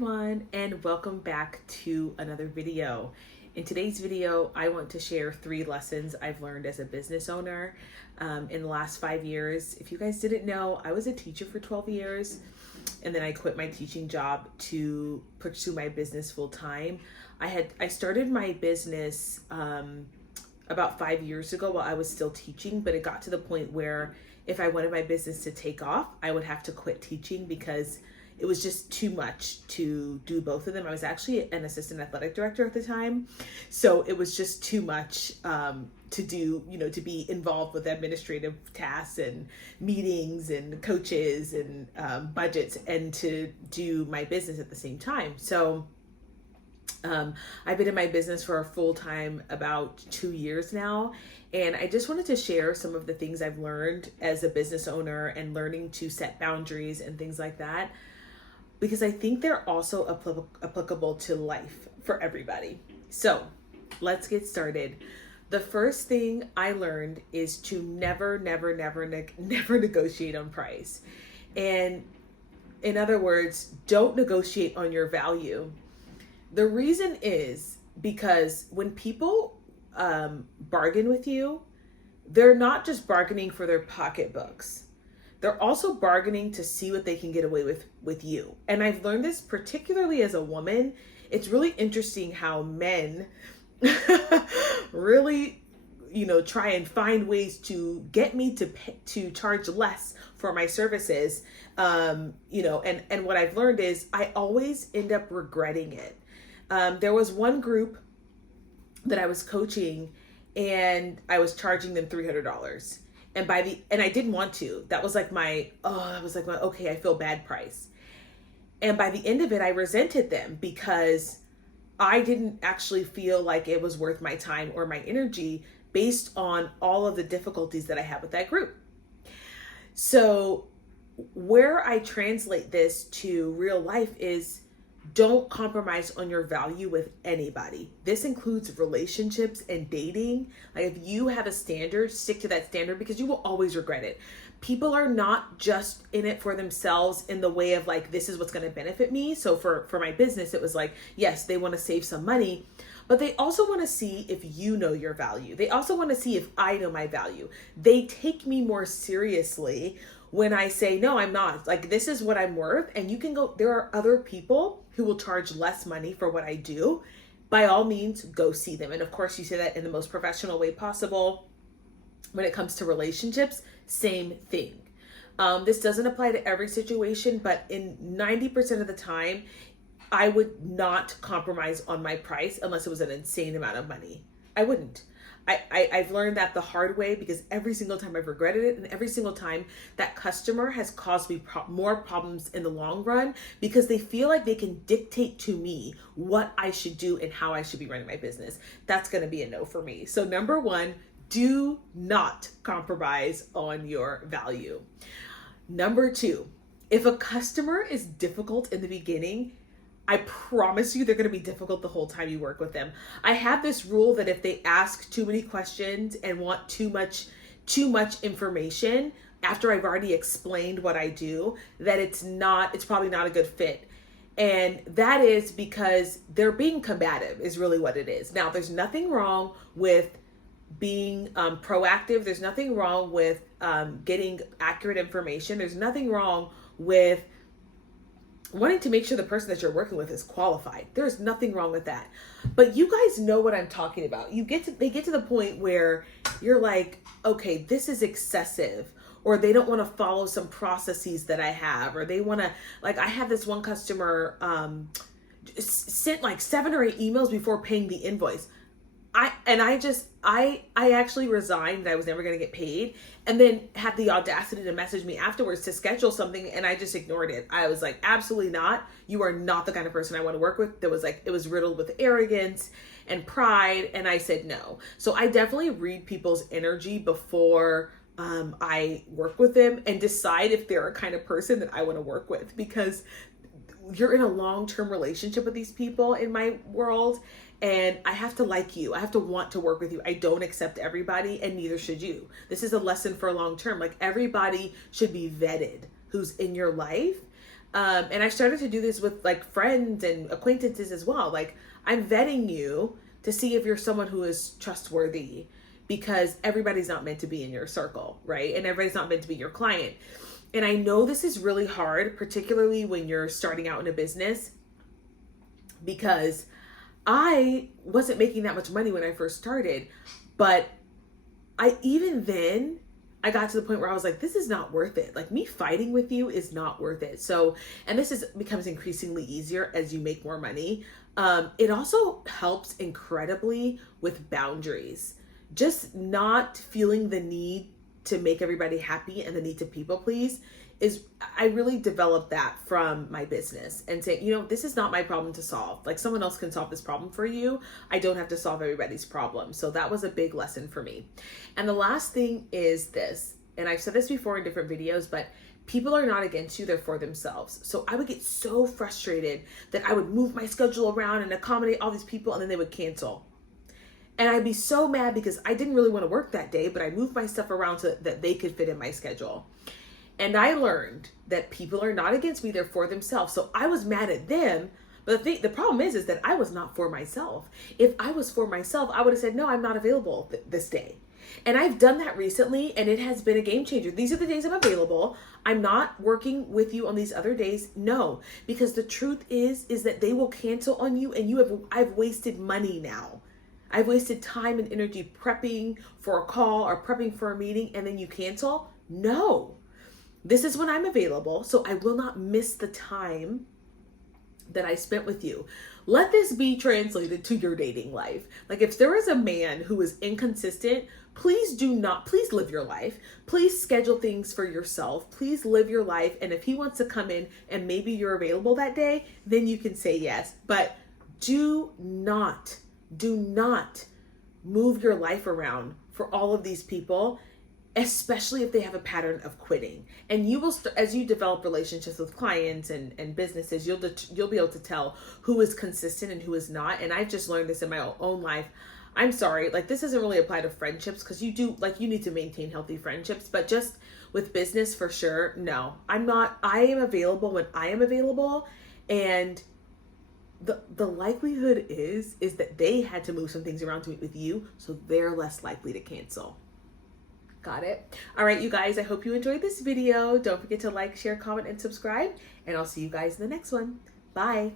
Everyone, and welcome back to another video. In today's video, I want to share 3 lessons I've learned as a business owner in the last 5 years. If you guys didn't know, I was a teacher for 12 years, and then I quit my teaching job to pursue my business full time. I started my business about 5 years ago while I was still teaching, but it got to the point where if I wanted my business to take off, I would have to quit teaching because it was just too much to do both of them. I was actually an assistant athletic director at the time. So it was just too much to do, to be involved with administrative tasks and meetings and coaches and budgets and to do my business at the same time. So I've been in my business for a full time about 2 years now. And I just wanted to share some of the things I've learned as a business owner and learning to set boundaries and things like that, because I think they're also applicable to life for everybody. So let's get started. The first thing I learned is to never negotiate on price. And in other words, don't negotiate on your value. The reason is because when people bargain with you, they're not just bargaining for their pocketbooks. They're also bargaining to see what they can get away with you. And I've learned this particularly as a woman. It's really interesting how men really, try and find ways to get me to charge less for my services. And what I've learned is I always end up regretting it. There was one group that I was coaching and I was charging them $300. And I didn't want to. That was like my okay, I feel bad price. And by the end of it, I resented them because I didn't actually feel like it was worth my time or my energy based on all of the difficulties that I had with that group. So where I translate this to real life is don't compromise on your value with anybody. This includes relationships and dating. Like if you have a standard, stick to that standard because you will always regret it. People are not just in it for themselves in the way of like, this is what's going to benefit me. So for my business, it was like, yes, they want to save some money, but they also want to see if you know your value. They also want to see if I know my value. They take me more seriously when I say, no, I'm not. Like, this is what I'm worth. And you can go, there are other people who will charge less money for what I do. By all means, go see them. And of course, you say that in the most professional way possible. When it comes to relationships, same thing. This doesn't apply to every situation, but in 90% of the time, I would not compromise on my price unless it was an insane amount of money. I wouldn't. I've learned that the hard way because every single time I've regretted it, and every single time that customer has caused me more problems in the long run because they feel like they can dictate to me what I should do and how I should be running my business. That's going to be a no for me. So number 1, do not compromise on your value. Number 2, if a customer is difficult in the beginning, I promise you they're going to be difficult the whole time you work with them. I have this rule that if they ask too many questions and want too much information after I've already explained what I do, that it's probably not a good fit. And that is because they're being combative is really what it is. Now, there's nothing wrong with being proactive. There's nothing wrong with getting accurate information. There's nothing wrong with wanting to make sure the person that you're working with is qualified. There's nothing wrong with that. But you guys know what I'm talking about. They get to the point where you're like, okay, this is excessive, or they don't want to follow some processes that I have, or they want to, like, I had this one customer sent like 7 or 8 emails before paying the invoice. I actually resigned that I was never going to get paid, and then had the audacity to message me afterwards to schedule something, and I just ignored it. I was like, absolutely not. You are not the kind of person I want to work with. It was riddled with arrogance and pride, and I said no. So I definitely read people's energy before I work with them and decide if they're a kind of person that I want to work with, because you're in a long-term relationship with these people in my world, and I have to like you. I have to want to work with you. I don't accept everybody, and neither should you. This is a lesson for long term. Like, everybody should be vetted who's in your life. And I've started to do this with like friends and acquaintances as well. Like, I'm vetting you to see if you're someone who is trustworthy, because everybody's not meant to be in your circle, right? And everybody's not meant to be your client. And I know this is really hard, particularly when you're starting out in a business, because I wasn't making that much money when I first started, but even then, I got to the point where I was like, this is not worth it. Like, me fighting with you is not worth it. So, and this becomes increasingly easier as you make more money. It also helps incredibly with boundaries. Just not feeling the need to make everybody happy and the need to people please I really developed that from my business, and saying, this is not my problem to solve. Like, someone else can solve this problem for you. I don't have to solve everybody's problem. So that was a big lesson for me. And the last thing is this, and I've said this before in different videos, but people are not against you, they're for themselves. So I would get so frustrated that I would move my schedule around and accommodate all these people, and then they would cancel. And I'd be so mad because I didn't really want to work that day, but I moved my stuff around so that they could fit in my schedule. And I learned that people are not against me, they're for themselves. So I was mad at them, but the problem is that I was not for myself. If I was for myself, I would have said, no, I'm not available this day. And I've done that recently, and it has been a game changer. These are the days I'm available. I'm not working with you on these other days. No, because the truth is that they will cancel on you, and I've wasted money now. I've wasted time and energy prepping for a call or prepping for a meeting, and then you cancel? No. This is when I'm available, so I will not miss the time that I spent with you. Let this be translated to your dating life. Like, if there is a man who is inconsistent, please live your life. Please schedule things for yourself. Please live your life. And if he wants to come in and maybe you're available that day, then you can say yes. But do not move your life around for all of these people, especially if they have a pattern of quitting. And you will, as you develop relationships with clients and businesses, you'll be able to tell who is consistent and who is not. And I've just learned this in my own life. I'm sorry, like, this doesn't really apply to friendships, because you need to maintain healthy friendships, but just with business, for sure, no, I'm not. I am available when I am available. And the likelihood is that they had to move some things around to meet with you, so they're less likely to cancel. Got it? All right, you guys, I hope you enjoyed this video. Don't forget to like, share, comment, and subscribe, and I'll see you guys in the next one. Bye.